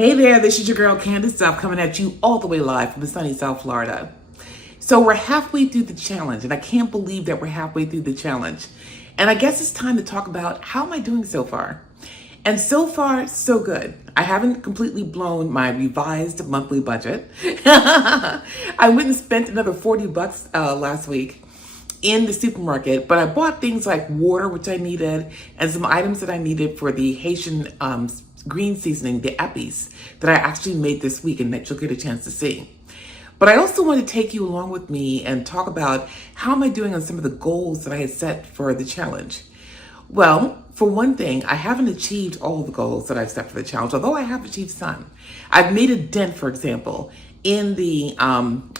Hey there, this is your girl Candace Duff coming at you all the way live from the sunny South Florida. So we're halfway through the challenge, and I can't believe that we're halfway through the challenge. And I guess it's time to talk about how am I doing so far? And so far, so good. I haven't completely blown my revised monthly budget. I went and spent another $40 last week in the supermarket, but I bought things like water, which I needed, and some items that I needed for the Haitian green seasoning, the Epis, that I actually made this week and that you'll get a chance to see. But I also want to take you along with me and talk about how am I doing on some of the goals that I had set for the challenge. Well, for one thing, I haven't achieved all of the goals that I've set for the challenge, although I have achieved some. I've made a dent, for example, in the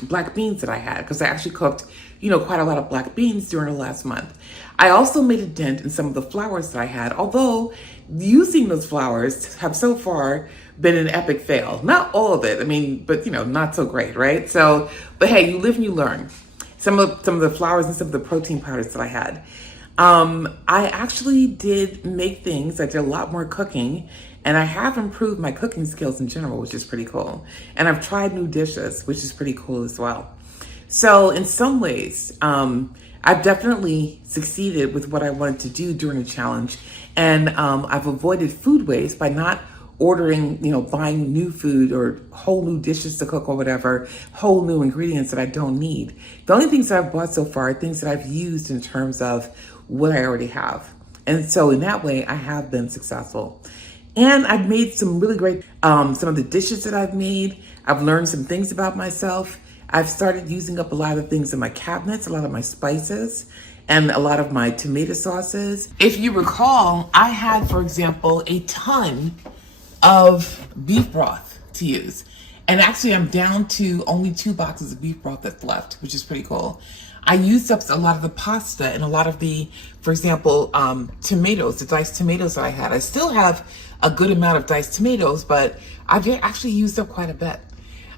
black beans that I had, because I actually cooked, quite a lot of black beans during the last month. I also made a dent in some of the flours that I had, although using those flours have so far been an epic fail. Not all of it, but not so great, right? So, but hey, you live and you learn. Some of the flours and some of the protein powders that I had. I actually did make things. I did a lot more cooking, and I have improved my cooking skills in general, which is pretty cool. And I've tried new dishes, which is pretty cool as well. So in some ways, I've definitely succeeded with what I wanted to do during the challenge. And I've avoided food waste by not ordering, buying new food or whole new dishes to cook or whatever, whole new ingredients that I don't need. The only things that I've bought so far are things that I've used in terms of what I already have. And so in that way, I have been successful. And I've made some really great, some of the dishes that I've made. I've learned some things about myself. I've started using up a lot of things in my cabinets, a lot of my spices, and a lot of my tomato sauces. If you recall, I had, for example, a ton of beef broth to use. And actually, I'm down to only 2 boxes of beef broth that's left, which is pretty cool. I used up a lot of the pasta and a lot of the, for example, tomatoes, the diced tomatoes that I had. I still have a good amount of diced tomatoes, but I've actually used up quite a bit.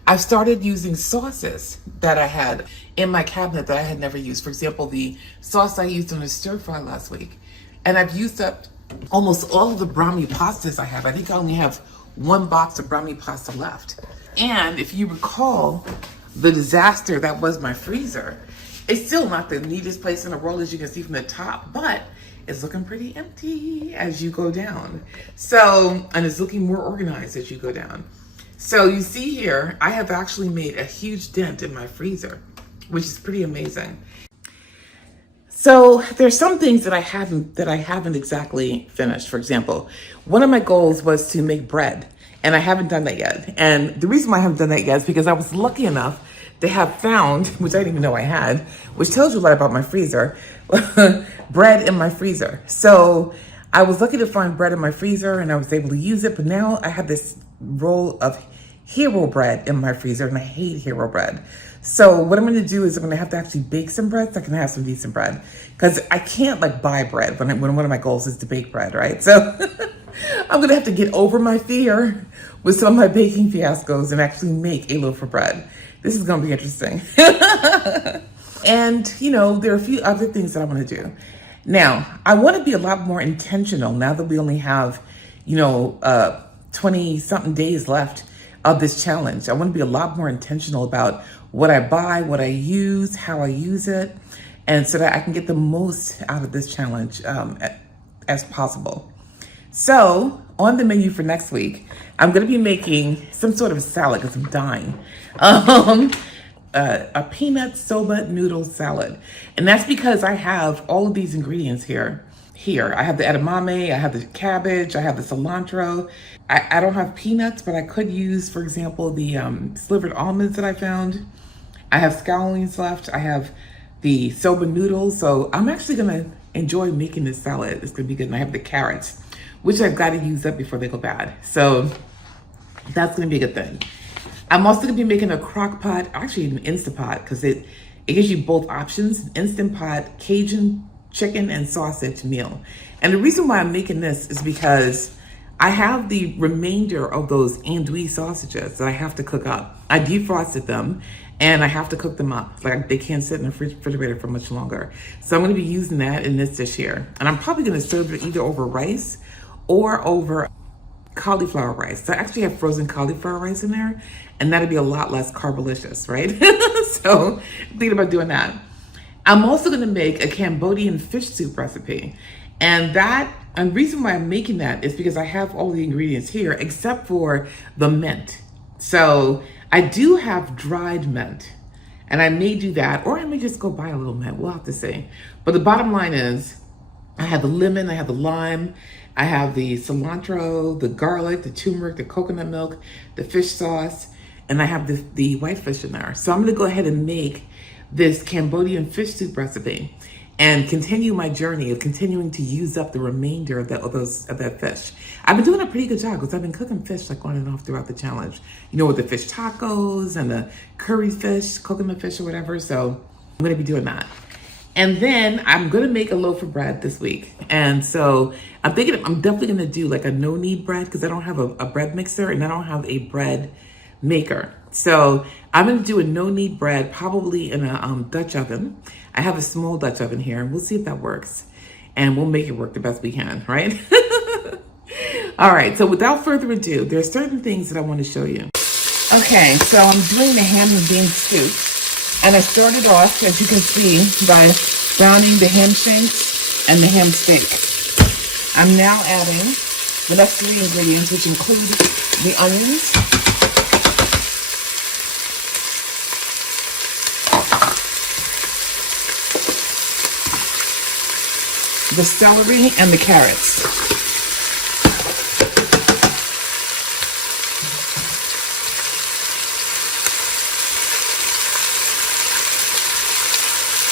I've started using sauces that I had in my cabinet that I had never used. For example, the sauce I used on a stir fry last week. And I've used up almost all of the brahmi pastas I have. I think I only have 1 box of brahmi pasta left. And if you recall, the disaster that was my freezer, it's still not the neatest place in the world, as you can see from the top, but it's looking pretty empty as you go down. So, and it's looking more organized as you go down. So you see here, I have actually made a huge dent in my freezer, which is pretty amazing. So there's some things that I haven't exactly finished. For example, one of my goals was to make bread, and I haven't done that yet. And the reason why I haven't done that yet is because I was lucky enough to have found, which I didn't even know I had, which tells you a lot about my freezer, bread in my freezer. So I was lucky to find bread in my freezer, and I was able to use it. But now I have this roll of hero bread in my freezer, and I hate hero bread. So what I'm going to do is I'm going to have to actually bake some bread so I can have some decent bread, because I can't buy bread when one of my goals is to bake bread, right? So I'm going to have to get over my fear with some of my baking fiascos and actually make a loaf of bread. This is going to be interesting. And there are a few other things that I want to do. Now, I want to be a lot more intentional now that we only have 20 something days left of this challenge. I want to be a lot more intentional about what I buy, what I use, how I use it, and so that I can get the most out of this challenge as possible. So on the menu for next week, I'm going to be making some sort of salad because I'm dying. A peanut soba noodle salad. And that's because I have all of these ingredients here. I have the edamame, I have the cabbage, I have the cilantro. I don't have peanuts, but I could use, for example, the slivered almonds that I found. I have scallions left. I have the soba noodles. So I'm actually going to enjoy making this salad. It's going to be good. And I have the carrots, which I've got to use up before they go bad. So that's going to be a good thing. I'm also going to be making a crock pot, actually an Instant Pot, because it gives you both options, Instant Pot, Cajun chicken and sausage meal. And the reason why I'm making this is because I have the remainder of those andouille sausages that I have to cook up. I defrosted them and I have to cook them up. They can't sit in the refrigerator for much longer. So I'm going to be using that in this dish here. And I'm probably going to serve it either over rice or over cauliflower rice. So I actually have frozen cauliflower rice in there, and that'd be a lot less carbolicious, right? So I'm thinking about doing that. I'm also gonna make a Cambodian fish soup recipe. And the reason why I'm making that is because I have all the ingredients here except for the mint. So I do have dried mint, and I may do that, or I may just go buy a little mint. We'll have to see. But the bottom line is, I have the lemon, I have the lime, I have the cilantro, the garlic, the turmeric, the coconut milk, the fish sauce, and I have the white fish in there. So I'm gonna go ahead and make this Cambodian fish soup recipe and continue my journey of continuing to use up the remainder of that fish. I've been doing a pretty good job because I've been cooking fish like on and off throughout the challenge. You know, with the fish tacos and the curry fish, coconut fish or whatever. So I'm gonna be doing that. And then I'm gonna make a loaf of bread this week. And so I'm thinking I'm definitely gonna do like a no-knead bread because I don't have a bread mixer and I don't have a bread maker. So I'm gonna do a no-knead bread, probably in a Dutch oven. I have a small Dutch oven here, and we'll see if that works. And we'll make it work the best we can, right? All right, so without further ado, there are certain things that I want to show you. Okay, so I'm doing the ham and bean soup. And I started off, as you can see, by browning the ham shanks and the ham steak. I'm now adding the next 3 ingredients, which include the onions, the celery, and the carrots.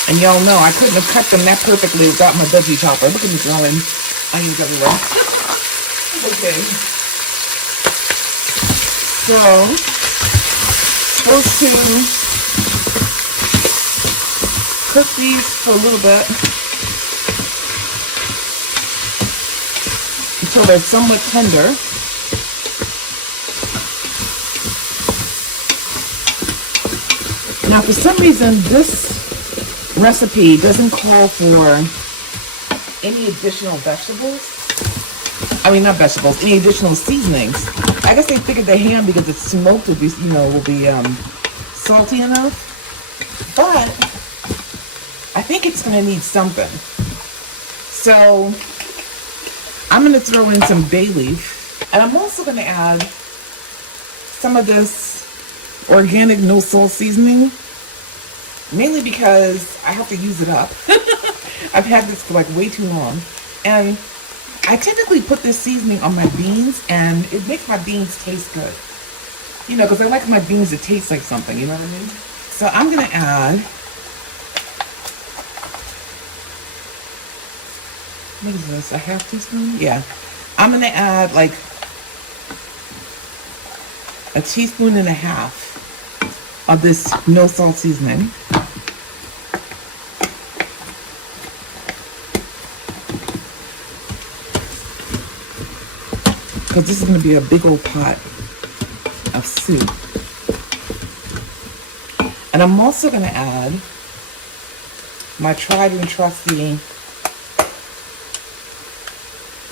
And y'all know I couldn't have cut them that perfectly without my veggie chopper. Look at me throwing onions everywhere. Okay. So, supposed to cook these for a little bit until they're somewhat tender. Now, for some reason, this recipe doesn't call for any additional vegetables. I mean, not vegetables, any additional seasonings. I guess they figured the ham, because it's smoked, will be, salty enough. But I think it's gonna need something. So I'm gonna throw in some bay leaf, and I'm also gonna add some of this organic no salt seasoning, mainly because I have to use it up. I've had this for like way too long. And I typically put this seasoning on my beans, and it makes my beans taste good. You know, because I like my beans to taste like something, you know what I mean? So I'm gonna add, what is this, a half teaspoon? Yeah. I'm gonna add like a teaspoon and a half of this no salt seasoning. Because this is going to be a big old pot of soup. And I'm also going to add my tried and trusty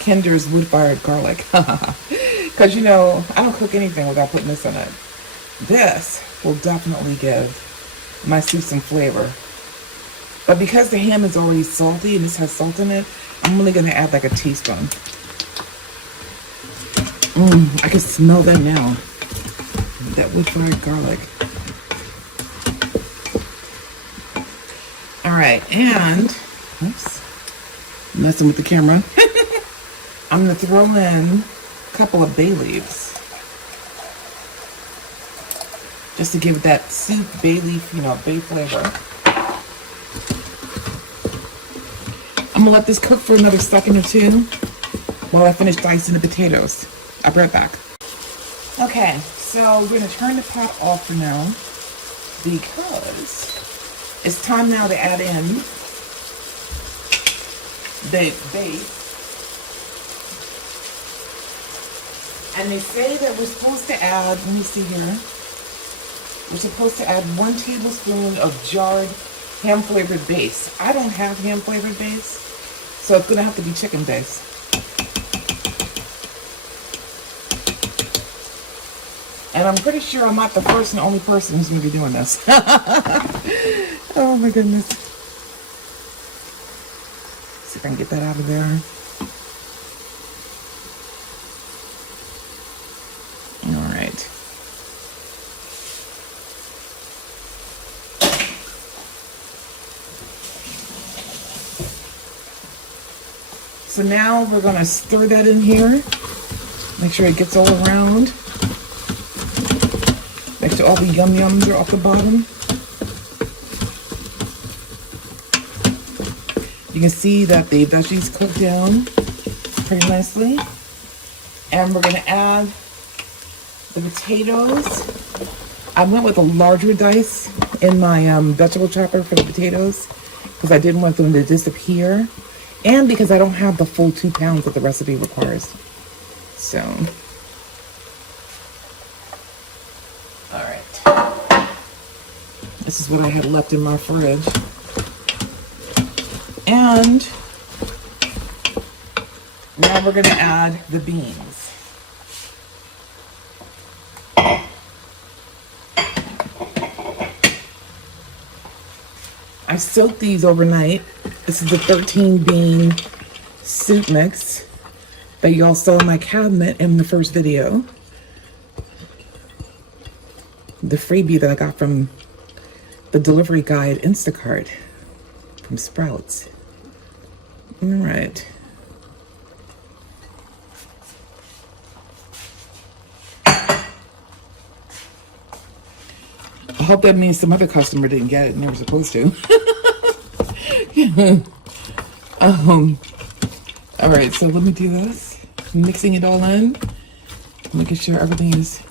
Kinder's wood-fired garlic. Because, you know, I don't cook anything without putting this in it. This will definitely give my soup some flavor. But because the ham is already salty and this has salt in it, I'm only going to add like a teaspoon. I can smell that now. That wood-fired garlic. All right, and oops, messing with the camera. I'm gonna throw in a couple of bay leaves, just to give it that soup bay leaf, bay flavor. I'm gonna let this cook for another second or two while I finish dicing the potatoes. I'll be right back. Okay, so we're gonna turn the pot off for now because it's time now to add in the base. And they say that we're supposed to add, let me see here, we're supposed to add 1 tablespoon of jarred ham-flavored base. I don't have ham-flavored base, so it's gonna have to be chicken base. And I'm pretty sure I'm not the first and only person who's going to be doing this. Oh my goodness. See if I can get that out of there. All right. So now we're going to stir that in here. Make sure it gets all around. Make sure all the yum yums are off the bottom. You can see that the veggies cook down pretty nicely. And we're going to add the potatoes. I went with a larger dice in my vegetable chopper for the potatoes because I didn't want them to disappear. And because I don't have the full 2 pounds that the recipe requires. So, all right. This is what I had left in my fridge. And now we're going to add the beans. I soaked these overnight. This is the 13 bean soup mix that y'all saw in my cabinet in the first video. The freebie that I got from the delivery guide Instacart from Sprouts. All right. I hope that means some other customer didn't get it and they were supposed to. All right, so let me do this. Mixing it all in, making sure everything is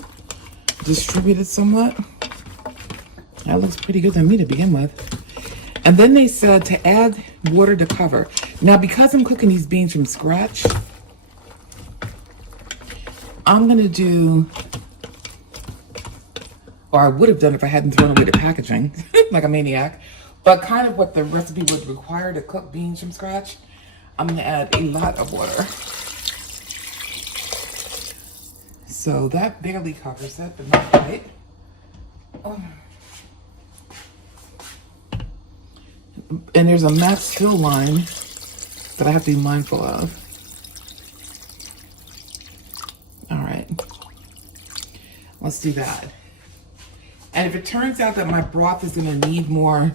distributed somewhat. That looks pretty good to me to begin with. And then they said to add water to cover. Now, because I'm cooking these beans from scratch, I'm gonna do, or I would have done if I hadn't thrown away the packaging like a maniac, but kind of what the recipe would require to cook beans from scratch. I'm gonna add a lot of water. So that barely covers it, but not quite. Oh. And there's a max fill line that I have to be mindful of. All right, let's do that. And if it turns out that my broth is gonna need more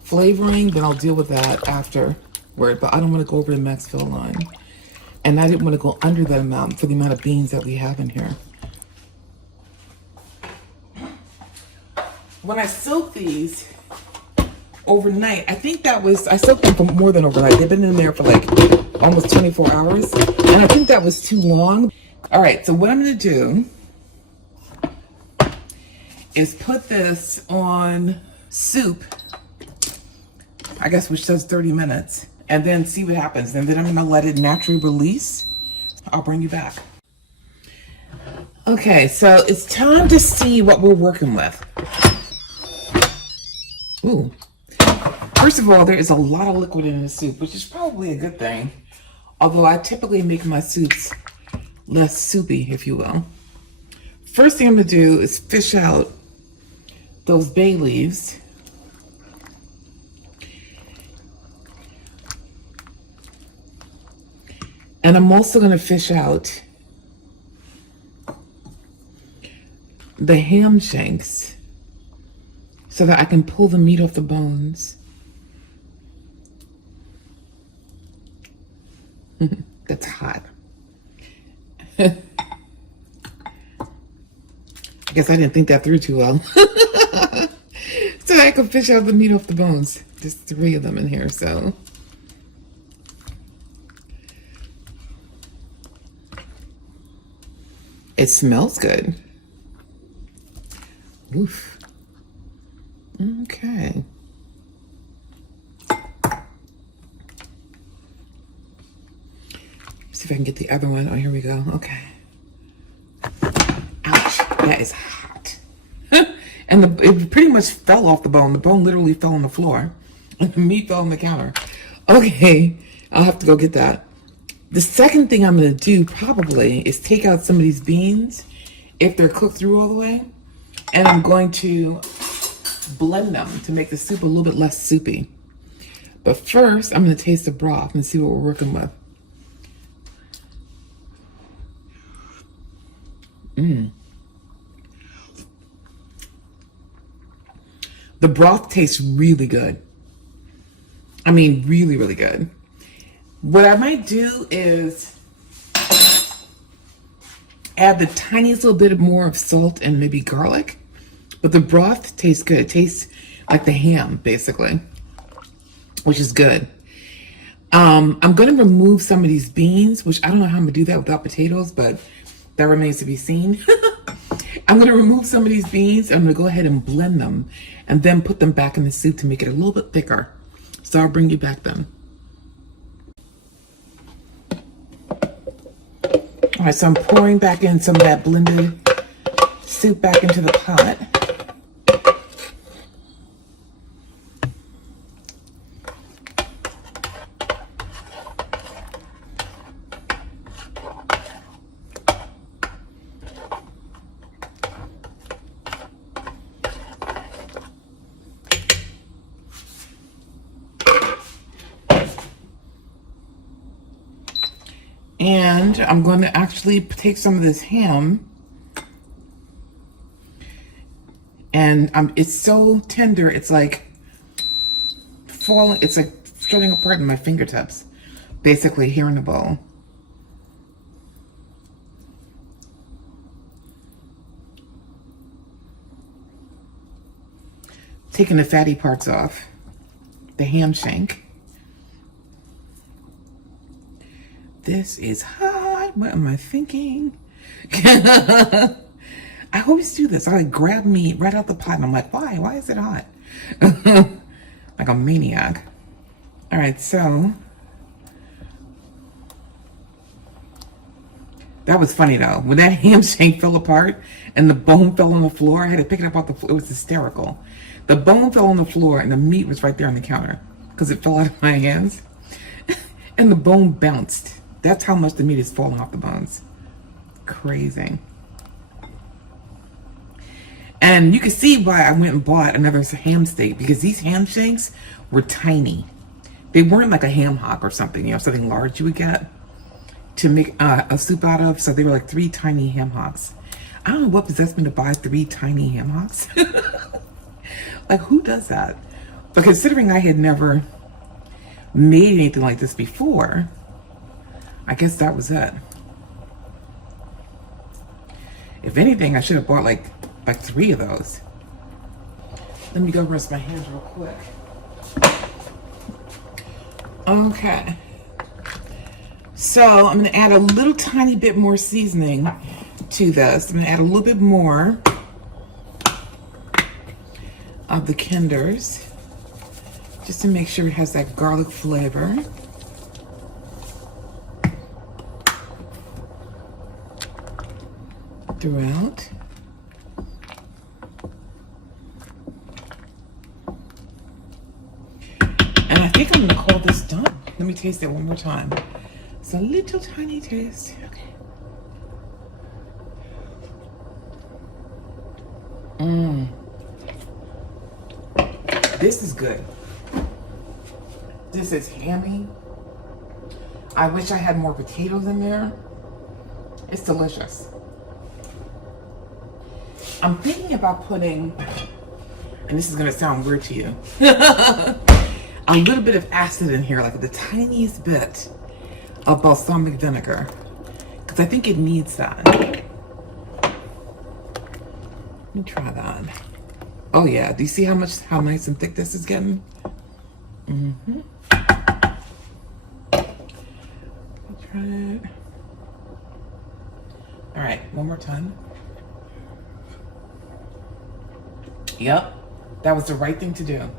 flavoring, then I'll deal with that afterward, but I don't wanna go over the max fill line. And I didn't wanna go under that amount for the amount of beans that we have in here. When I soak these overnight, I think that was, I soaked them for more than overnight. They've been in there for like almost 24 hours. And I think that was too long. All right, so what I'm gonna do is put this on soup, I guess, which says 30 minutes, and then see what happens. And then I'm gonna let it naturally release. I'll bring you back. Okay, so it's time to see what we're working with. Ooh. First of all, there is a lot of liquid in the soup, which is probably a good thing. Although I typically make my soups less soupy, if you will. First thing I'm gonna do is fish out those bay leaves. And I'm also gonna fish out the ham shanks so that I can pull the meat off the bones. That's hot. I guess I didn't think that through too well. So I can fish out the meat off the bones. There's 3 of them in here, so. It smells good. Oof. Okay. See if I can get the other one. Oh, here we go. Okay. Ouch. That is hot. And it pretty much fell off the bone. The bone literally fell on the floor. And the meat fell on the counter. Okay. I'll have to go get that. The second thing I'm going to do probably is take out some of these beans if they're cooked through all the way. And I'm going to blend them to make the soup a little bit less soupy. But first, I'm going to taste the broth and see what we're working with. The broth tastes really good. I mean, really, really good. What I might do is add the tiniest little bit more of salt and maybe garlic. But the broth tastes good. It tastes like the ham, basically, which is good. I'm going to remove some of these beans, which I don't know how I'm going to do that without potatoes, but that remains to be seen. I'm going to remove some of these beans. I'm going to go ahead and blend them and then put them back in the soup to make it a little bit thicker. So I'll bring you back then. All right, so I'm pouring back in some of that blended soup back into the pot. And I'm going to actually take some of this ham, and it's so tender, it's like falling, it's like shredding apart in my fingertips, basically here in the bowl. Taking the fatty parts off, the ham shank. This is hot. What am I thinking? I always do this. I like grab meat right out the pot and I'm like, why? Why is it hot? Like a maniac. All right, so that was funny though. When that ham shank fell apart and the bone fell on the floor, I had to pick it up off the floor. It was hysterical. The bone fell on the floor and the meat was right there on the counter because it fell out of my hands. And the bone bounced. That's how much the meat is falling off the bones. Crazy. And you can see why I went and bought another ham steak, because these ham shanks were tiny. They weren't like a ham hock or something, you know, something large you would get to make a soup out of. So they were like 3 tiny ham hocks. I don't know what possessed me to buy 3 tiny ham hocks. Like, who does that? But considering I had never made anything like this before, I guess that was it. If anything, I should have bought like 3 of those. Let me go rinse my hands real quick. Okay. So I'm gonna add a little tiny bit more seasoning to this. I'm gonna add a little bit more of the Kinders, just to make sure it has that garlic flavor. Throughout. And I think I'm gonna call this done. Let me taste it one more time. It's a little tiny taste. Okay. This is good. This is hammy. I wish I had more potatoes in there. It's delicious. I'm thinking about putting, and this is gonna sound weird to you, a little bit of acid in here, like the tiniest bit of balsamic vinegar, because I think it needs that. Let me try that. Oh yeah, do you see how nice and thick this is getting? Mm-hmm. Try it. All right, one more time. Yep, that was the right thing to do.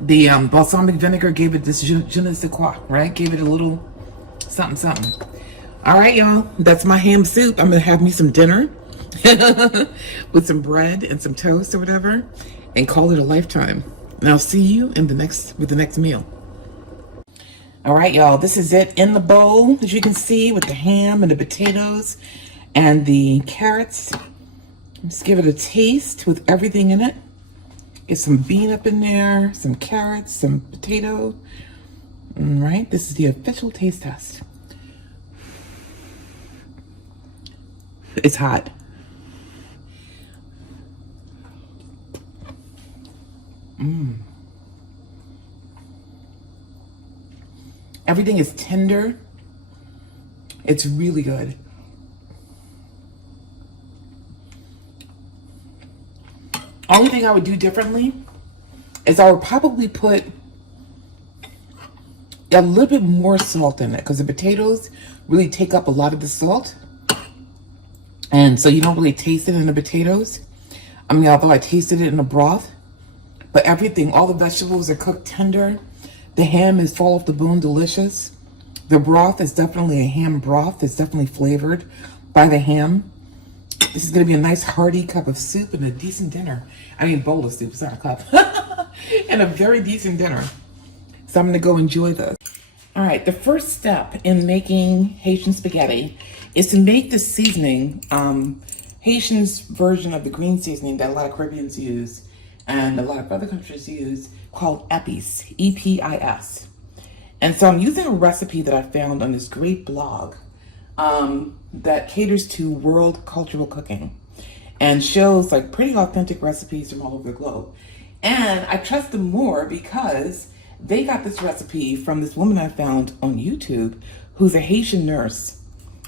The balsamic vinegar gave it this je ne sais quoi, right? Gave it a little something, something. All right, y'all, that's my ham soup. I'm gonna have me some dinner with some bread and some toast or whatever, and call it a lifetime. And I'll see you in with the next meal. All right, y'all, this is it in the bowl, as you can see, with the ham and the potatoes and the carrots. Just give it a taste with everything in it. Get some bean up in there, some carrots, some potato. All right, this is the official taste test. It's hot. Everything is tender. It's really good. Only thing I would do differently is I would probably put a little bit more salt in it, because the potatoes really take up a lot of the salt. And so you don't really taste it in the potatoes. I mean, although I tasted it in the broth, but everything, all the vegetables are cooked tender. The ham is fall off the bone delicious. The broth is definitely a ham broth. It's definitely flavored by the ham. This is going to be a nice hearty cup of soup and a decent dinner. I mean, bowl of soup, it's not a cup. And a very decent dinner. So I'm going to go enjoy this. All right, the first step in making Haitian spaghetti is to make the seasoning, Haitian's version of the green seasoning that a lot of Caribbeans use and a lot of other countries use, called Epis, E-P-I-S. And so I'm using a recipe that I found on this great blog that caters to world cultural cooking and shows like pretty authentic recipes from all over the globe. And I trust them more because they got this recipe from this woman I found on YouTube who's a Haitian nurse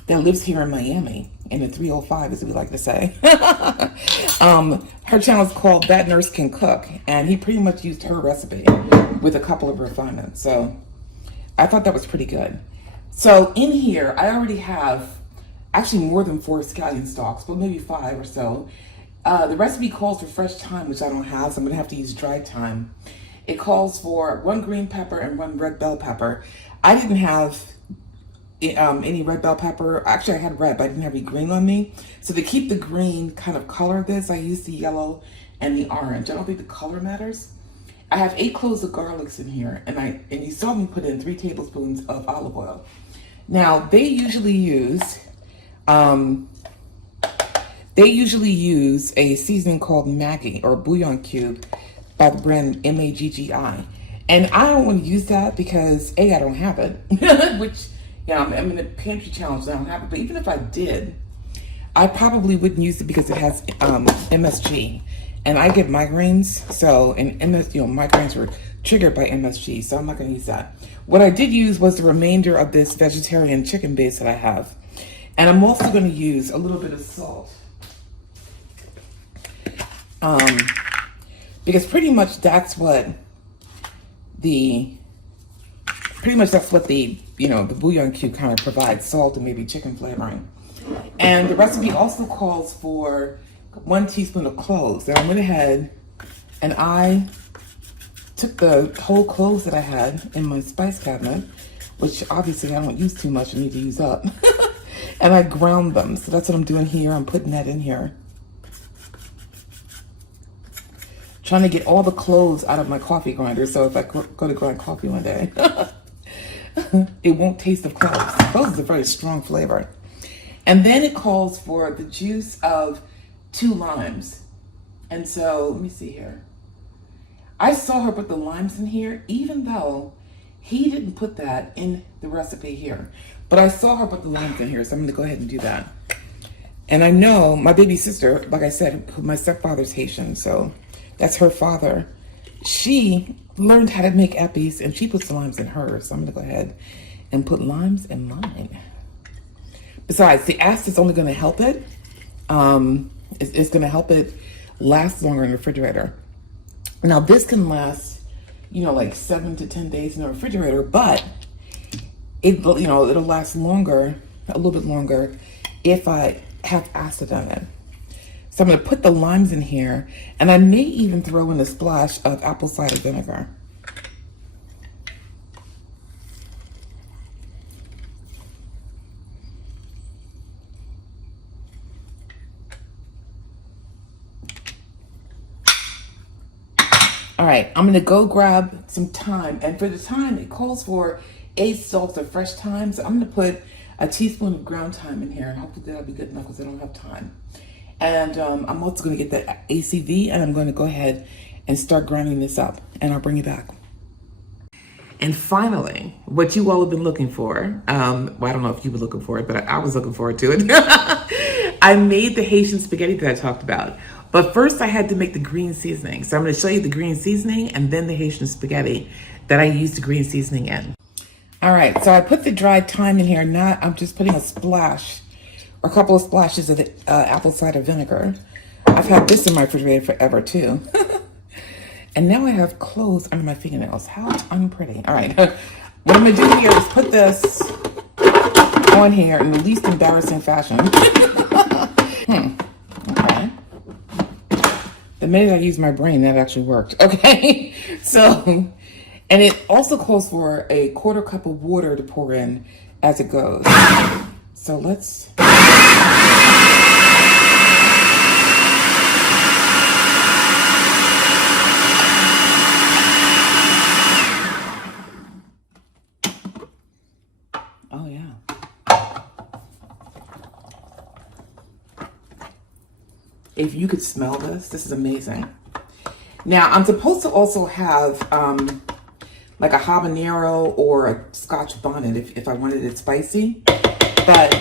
that lives here in Miami, in the 305, as we like to say. Her channel is called That Nurse Can Cook, and he pretty much used her recipe with a couple of refinements. So I thought that was pretty good. So in here, I already have actually more than 4 scallion stalks, but maybe 5 or so. The recipe calls for fresh thyme, which I don't have, so I'm gonna have to use dried thyme. It calls for 1 green pepper and 1 red bell pepper. I didn't have any red bell pepper. Actually, I had red, but I didn't have any green on me. So to keep the green kind of color of this, I used the yellow and the orange. I don't think the color matters. I have 8 cloves of garlics in here, and you saw me put in 3 tablespoons of olive oil. Now they usually use a seasoning called Maggi or bouillon cube by the brand M-A-G-G-I, and I don't want to use that because I don't have it, which. Yeah, I'm in a pantry challenge, so I don't have it. But even if I did, I probably wouldn't use it because it has MSG, and I get migraines. So, and migraines were triggered by MSG, so I'm not going to use that. What I did use was the remainder of this vegetarian chicken base that I have, and I'm also going to use a little bit of salt, because pretty much that's what the the bouillon cube kind of provides, salt and maybe chicken flavoring. And the recipe also calls for 1 teaspoon of cloves. And I went ahead and I took the whole cloves that I had in my spice cabinet, which obviously I don't use too much, I need to use up, and I ground them. So that's what I'm doing here. I'm putting that in here. Trying to get all the cloves out of my coffee grinder, so if I go to grind coffee one day, it won't taste of cloves. Cloves is a very strong flavor. And then it calls for the juice of 2 limes. And so, let me see here. I saw her put the limes in here, even though he didn't put that in the recipe here. But I saw her put the limes in here, so I'm gonna go ahead and do that. And I know my baby sister, like I said, my stepfather's Haitian, so that's her father. She learned how to make Epis, and she puts limes in hers. So I'm gonna go ahead and put limes in mine. Besides, the acid is only gonna help it. It's gonna help it last longer in the refrigerator. Now this can last, like 7 to 10 days in the refrigerator, but it'll last longer, a little bit longer, if I have acid on it. So I'm going to put the limes in here, and I may even throw in a splash of apple cider vinegar. All right, I'm going to go grab some thyme, and for the thyme, it calls for 8 stalks of fresh thyme. So I'm gonna put a teaspoon of ground thyme in here, and hopefully that'll be good enough because I don't have time. And I'm also gonna get the ACV, and I'm gonna go ahead and start grinding this up, and I'll bring you back. And finally, what you all have been looking for, well, I don't know if you were looking for it, but I was looking forward to it. I made the Haitian spaghetti that I talked about. But first I had to make the green seasoning. So I'm gonna show you the green seasoning and then the Haitian spaghetti that I used the green seasoning in. All right, so I put the dried thyme in here. I'm just putting a splash, or a couple of splashes of the apple cider vinegar. I've had this in my refrigerator forever too. And now I have clothes under my fingernails. How unpretty. All right, what I'm gonna do here is put this on here in the least embarrassing fashion. Okay. The minute I used my brain, that actually worked. Okay, so, and it also calls for a 1/4 cup of water to pour in as it goes. So let's... Oh yeah. If you could smell this, this is amazing. Now I'm supposed to also have like a habanero or a Scotch bonnet if I wanted it spicy. But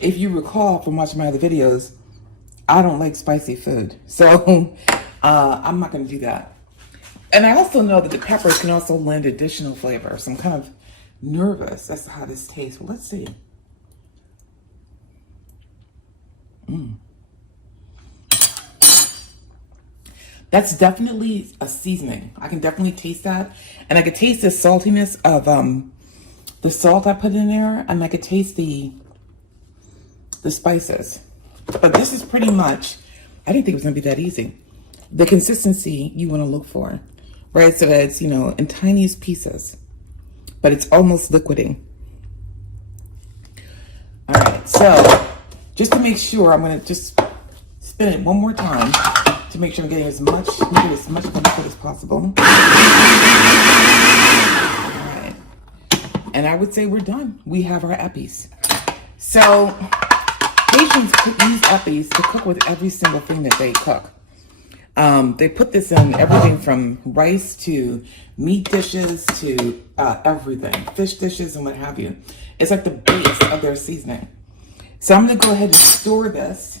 if you recall from watching my other videos, I don't like spicy food. So I'm not gonna do that. And I also know that the peppers can also lend additional flavor. So I'm kind of nervous as to how this tastes. Well, let's see. That's definitely a seasoning. I can definitely taste that. And I could taste the saltiness of the salt I put in there. And I could taste the spices. But this is pretty much, I didn't think it was gonna be that easy. The consistency you wanna look for, right? So that it's, you know, in tiniest pieces, but it's almost liquidy. All right, so just to make sure, I'm gonna just spin it one more time to make sure I'm getting as much liquid as possible. All right, and I would say we're done. We have our Epis. So Haitians use Epis to cook with every single thing that they cook. They put this in everything from rice to meat dishes to everything, fish dishes and what have you. It's like the base of their seasoning. So I'm gonna go ahead and store this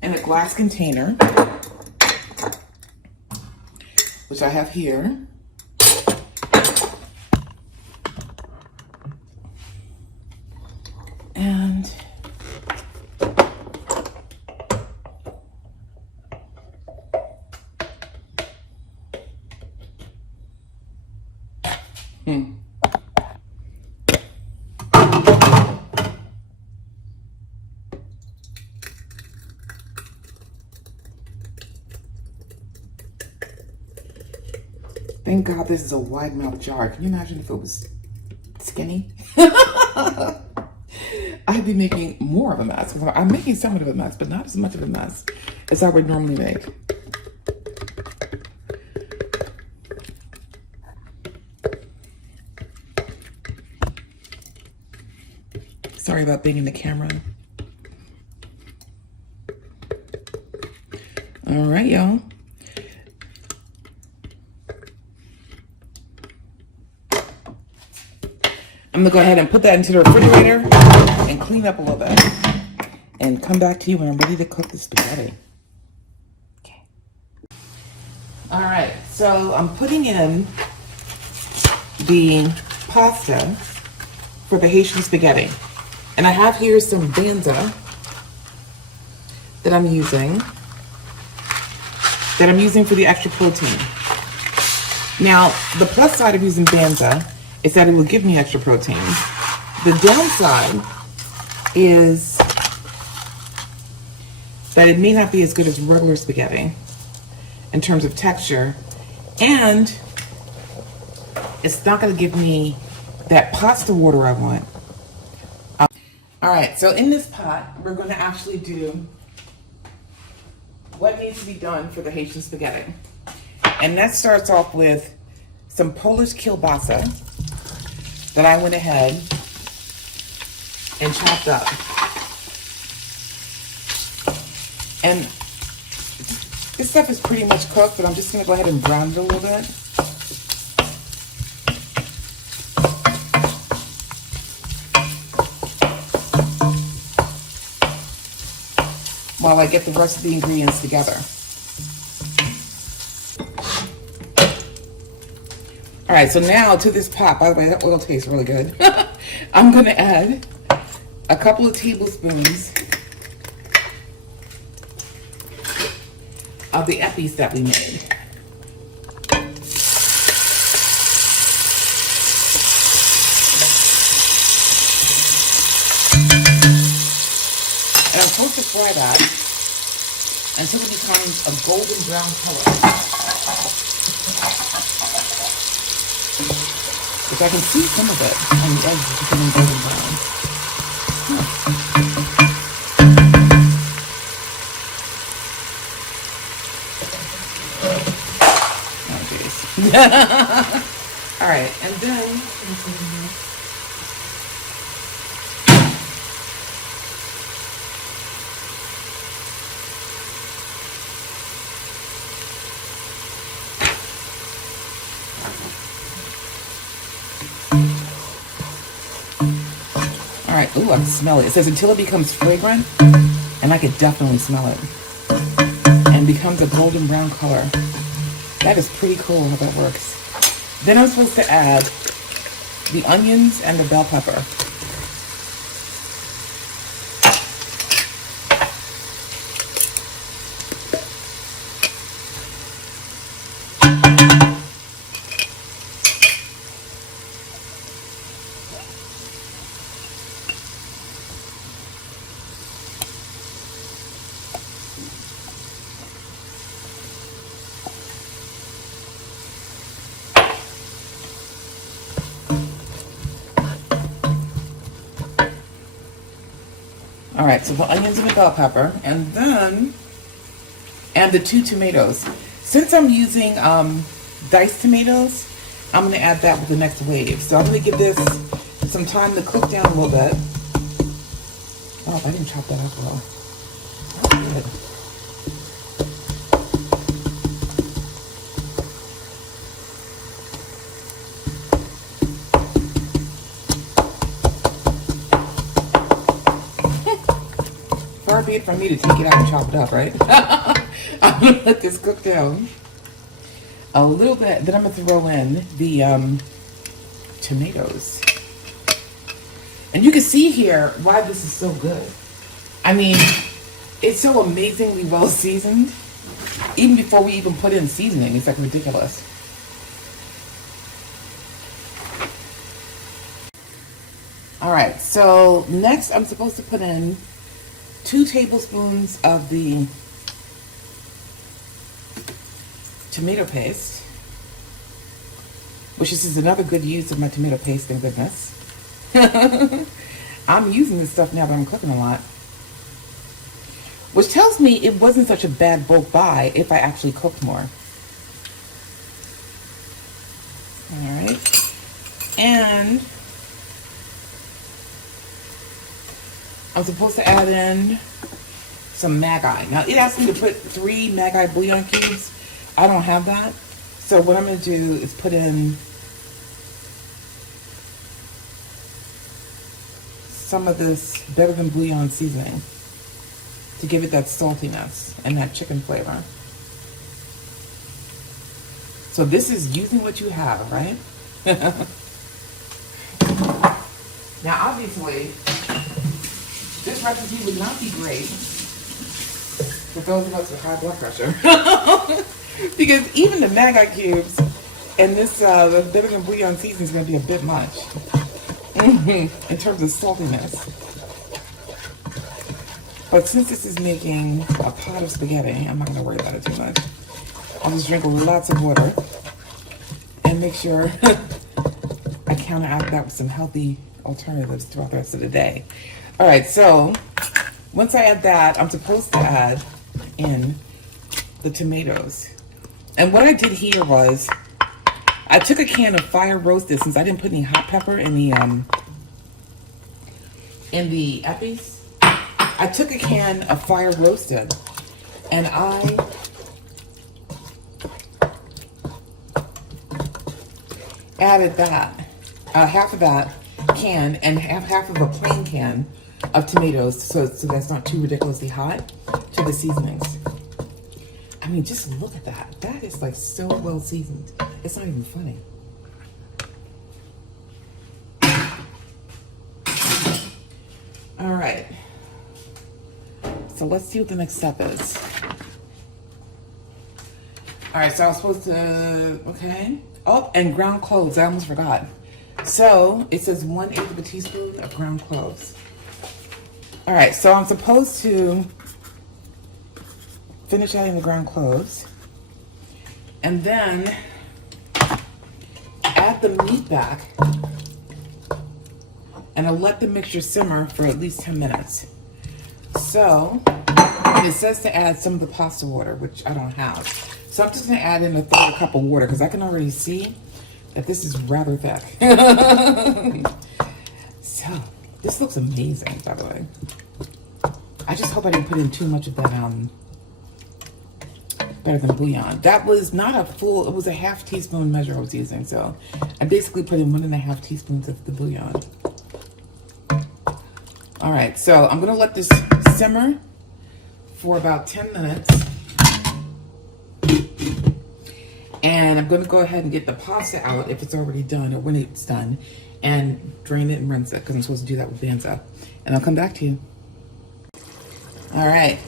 in a glass container, which I have here. And thank God this is a wide mouth jar. Can you imagine if it was skinny? I'd be making more of a mess. I'm making somewhat of a mess, but not as much of a mess as I would normally make. Sorry about being in the camera. All right, y'all. I'm gonna go ahead and put that into the refrigerator and clean up a little bit and come back to you when I'm ready to cook the spaghetti. Okay. All right, so I'm putting in the pasta for the Haitian spaghetti. And I have here some banza that I'm using for the extra protein. Now, the plus side of using banza is that it will give me extra protein. The downside is that it may not be as good as regular spaghetti in terms of texture, and it's not gonna give me that pasta water I want. All right, so in this pot, we're gonna actually do what needs to be done for the Haitian spaghetti. And that starts off with some Polish kielbasa. that I went ahead and chopped up. And this stuff is pretty much cooked, but I'm just going to go ahead and brown it a little bit. While I get the rest of the ingredients together. All right, so now to this pot, by the way, that oil tastes really good. I'm gonna add a couple of tablespoons of the Epis that we made. And I'm supposed to fry that until it becomes a golden brown color. Which I can see some of it on the edges becoming golden brown. Oh, jeez. All right, and then all right, ooh, I can smell it. It says until it becomes fragrant, and I could definitely smell it. And becomes a golden brown color. That is pretty cool how that works. Then I'm supposed to add the onions and the bell pepper. All right, so the onions and the bell pepper, and then add the 2 tomatoes. Since I'm using diced tomatoes, I'm gonna add that with the next wave. So I'm gonna give this some time to cook down a little bit. Oh, I didn't chop that up well. That's good. Far be it from me to take it out and chop it up, right? I'm gonna let this cook down a little bit. Then I'm gonna throw in the tomatoes. And you can see here why this is so good. I mean, it's so amazingly well seasoned. Even before we even put in seasoning, it's like ridiculous. All right, so next I'm supposed to put in 2 tablespoons of the tomato paste, which is another good use of my tomato paste, thank goodness. I'm using this stuff now that I'm cooking a lot, which tells me it wasn't such a bad bulk buy if I actually cooked more. All right, and I'm supposed to add in some magi. Now, it asked me to put 3 magi bouillon cubes. I don't have that. So what I'm going to do is put in some of this Better Than Bouillon seasoning to give it that saltiness and that chicken flavor. So this is using what you have, right? Now, obviously, this recipe would not be great for those of us with high blood pressure. Because even the magi cubes and this the Better Than Bouillon seasoning is going to be a bit much in terms of saltiness. But since this is making a pot of spaghetti, I'm not going to worry about it too much. I'll just drink lots of water and make sure I counteract that with some healthy alternatives throughout the rest of the day. All right, so once I add that, I'm supposed to add in the tomatoes. And what I did here was I took a can of fire roasted since I didn't put any hot pepper in the Epis. I took a can of fire roasted and I added that, half of that can and half of a plain can of tomatoes, so that's not too ridiculously hot, to the seasonings. I mean, just look at that. That is like so well seasoned. It's not even funny. All right. So let's see what the next step is. All right, so I was supposed to, okay. Oh, and ground cloves, I almost forgot. So it says 1/8 of a teaspoon of ground cloves. All right, so I'm supposed to finish adding the ground cloves and then add the meat back and I'll let the mixture simmer for at least 10 minutes. So it says to add some of the pasta water, which I don't have. So I'm just gonna add in a third cup of water because I can already see that this is rather thick. So this looks amazing, by the way. I just hope I didn't put in too much of that better than bouillon. That was not a full, it was a half teaspoon measure I was using. So I basically put in 1.5 teaspoons of the bouillon. All right, so I'm gonna let this simmer for about 10 minutes. And I'm gonna go ahead and get the pasta out if it's already done or when it's done and drain it and rinse it because I'm supposed to do that with Banza. And I'll come back to you. All right.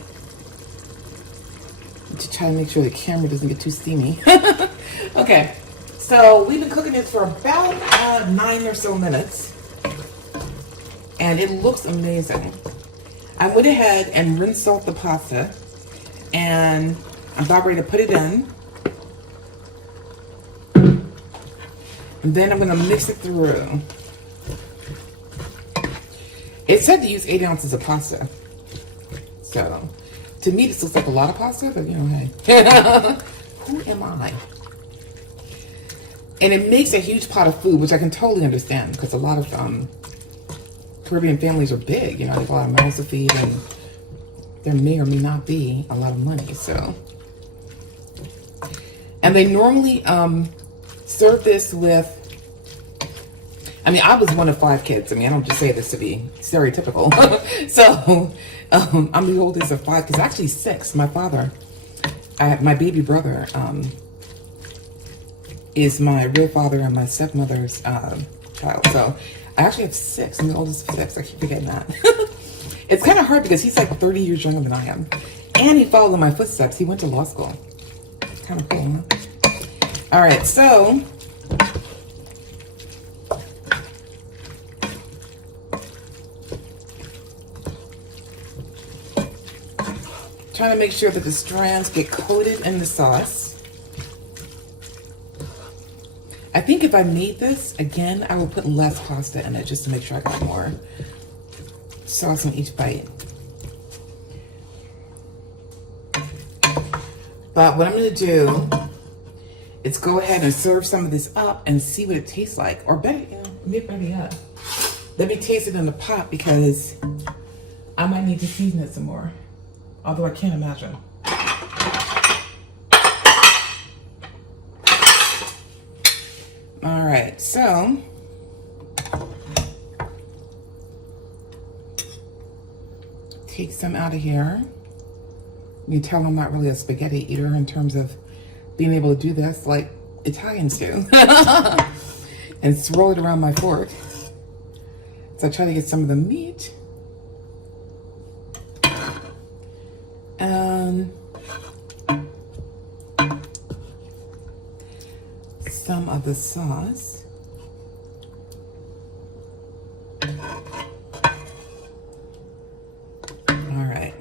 To try to make sure the camera doesn't get too steamy. Okay, so we've been cooking this for about 9 or so minutes. And it looks amazing. I went ahead and rinsed off the pasta. And I'm about ready to put it in. And then I'm gonna mix it through. It said to use 8 ounces of pasta. So, to me this looks like a lot of pasta, but you know, hey. Who am I? And it makes a huge pot of food, which I can totally understand, because a lot of Caribbean families are big, you know, they have a lot of mouths to feed, and there may or may not be a lot of money, so. And they normally serve this with, I mean, I was one of 5 kids. I mean, I don't just say this to be stereotypical. So, I'm the oldest of 5 kids, actually 6. My father, my baby brother, is my real father and my stepmother's child. So, I actually have 6. I'm the oldest of 6. I keep forgetting that. It's kind of hard because he's like 30 years younger than I am. And he followed in my footsteps. He went to law school. Kind of cool, huh? All right, so trying to make sure that the strands get coated in the sauce. I think if I made this again, I would put less pasta in it just to make sure I got more sauce on each bite. But what I'm gonna do is go ahead and serve some of this up and see what it tastes like. Or better, you know, maybe better yet, let me taste it in the pot because I might need to season it some more. Although I can't imagine. All right, so take some out of here. You can tell I'm not really a spaghetti eater in terms of being able to do this like Italians do. And swirl it around my fork. So I try to get some of the meat. Some of the sauce. All right,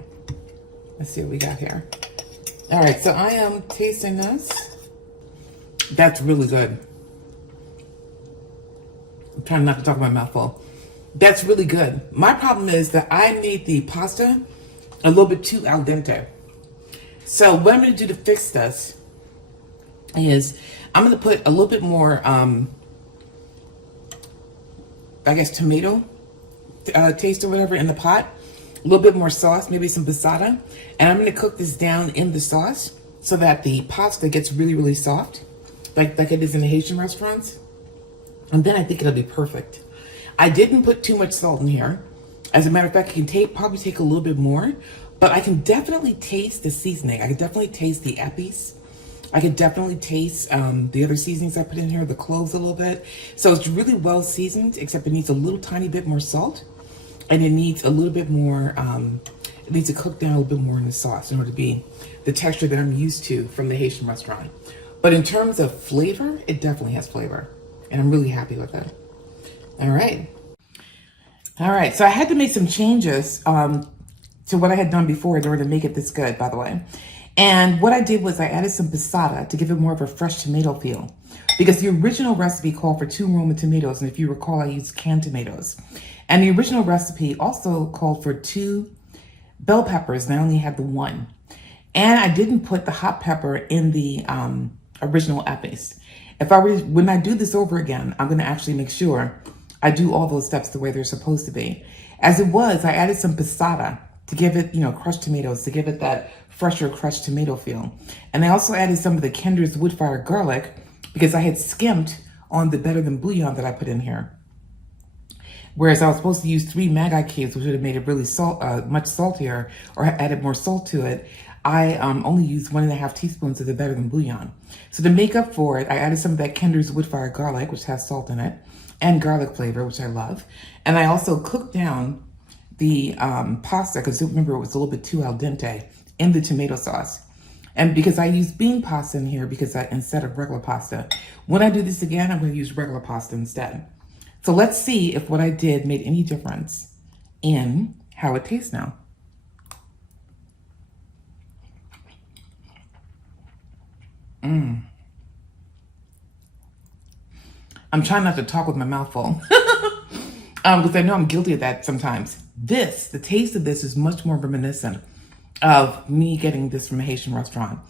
let's see what we got here. All right, so I am tasting this. That's really good. I'm trying not to talk my mouth full. That's really good. My problem is that I made the pasta a little bit too al dente. So what I'm gonna do to fix this is I'm going to put a little bit more, I guess, tomato taste or whatever in the pot. A little bit more sauce, maybe some passata. And I'm going to cook this down in the sauce so that the pasta gets really, really soft, like it is in the Haitian restaurants. And then I think it'll be perfect. I didn't put too much salt in here. As a matter of fact, I can probably take a little bit more, but I can definitely taste the seasoning. I can definitely taste the Epis. I could definitely taste the other seasonings I put in here, the cloves a little bit. So it's really well seasoned, except it needs a little tiny bit more salt. And it needs a little bit more, it needs to cook down a little bit more in the sauce in order to be the texture that I'm used to from the Haitian restaurant. But in terms of flavor, it definitely has flavor. And I'm really happy with it. All right. All right, so I had to make some changes to what I had done before in order to make it this good, by the way. And what I did was I added some passata to give it more of a fresh tomato feel. Because the original recipe called for 2 Roma tomatoes, and if you recall, I used canned tomatoes. And the original recipe also called for 2 bell peppers, and I only had the 1. And I didn't put the hot pepper in the original Epis. When I do this over again, I'm gonna actually make sure I do all those steps the way they're supposed to be. As it was, I added some passata to give it, crushed tomatoes, to give it that fresher crushed tomato feel. And I also added some of the Kinder's wood-fired garlic because I had skimped on the Better Than bouillon that I put in here. Whereas I was supposed to use 3 Magi cubes, which would have made it really much saltier or added more salt to it. I only used 1.5 teaspoons of the Better Than bouillon. So to make up for it, I added some of that Kinder's wood-fired garlic, which has salt in it, and garlic flavor, which I love. And I also cooked down the pasta, because remember it was a little bit too al dente, in the tomato sauce. And because I use bean pasta in here instead of regular pasta. When I do this again, I'm going to use regular pasta instead. So let's see if what I did made any difference in how it tastes now. I'm trying not to talk with my mouth full because I know I'm guilty of that sometimes. The taste of this is much more reminiscent of me getting this from a Haitian restaurant.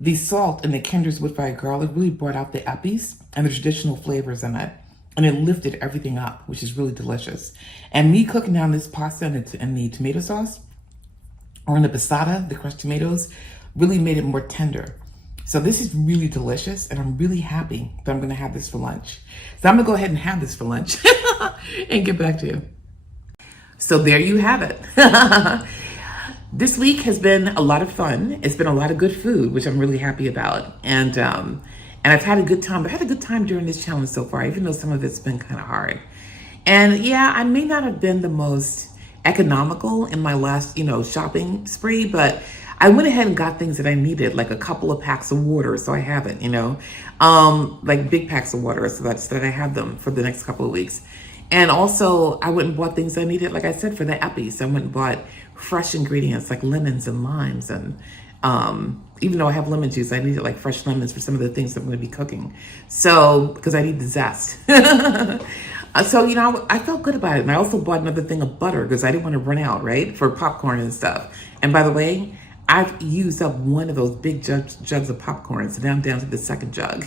The salt and the Kinder's wood-fired garlic really brought out the Epis and the traditional flavors in it. And it lifted everything up, which is really delicious. And me cooking down this pasta and the tomato sauce, or in the passata, the crushed tomatoes, really made it more tender. So this is really delicious, and I'm really happy that I'm gonna have this for lunch. So I'm gonna go ahead and have this for lunch and get back to you. So there you have it. This week has been a lot of fun. It's been a lot of good food, which I'm really happy about. And I've had a good time. I've had a good time during this challenge so far, even though some of it's been kind of hard. And yeah, I may not have been the most economical in my last, shopping spree, but I went ahead and got things that I needed, like a couple of packs of water, so I have it, like big packs of water, so that I have them for the next couple of weeks. And also, I went and bought things I needed, like I said, for the Epis. I went and bought fresh ingredients like lemons and limes, and even though I have lemon juice, I needed like fresh lemons for some of the things I'm going to be cooking. So, because I need the zest. So, I felt good about it. And I also bought another thing of butter because I didn't want to run out, right, for popcorn and stuff. And by the way, I've used up one of those big jugs of popcorn, so now I'm down to the second jug.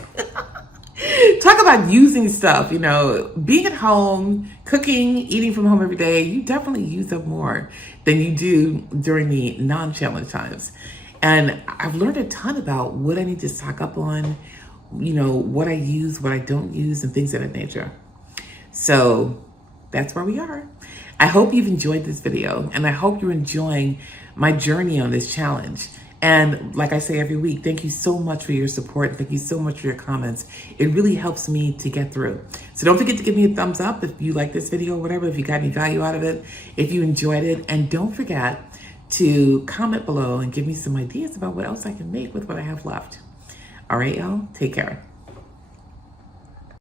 Talk about using stuff, being at home, cooking, eating from home every day, you definitely use up more than you do during the non-challenge times. And I've learned a ton about what I need to stock up on, what I use, what I don't use, and things of that nature. So that's where we are. I hope you've enjoyed this video, and I hope you're enjoying my journey on this challenge. And like I say every week, thank you so much for your support. Thank you so much for your comments. It really helps me to get through. So don't forget to give me a thumbs up if you like this video or whatever, if you got any value out of it, if you enjoyed it. And don't forget to comment below and give me some ideas about what else I can make with what I have left. All right, y'all, take care.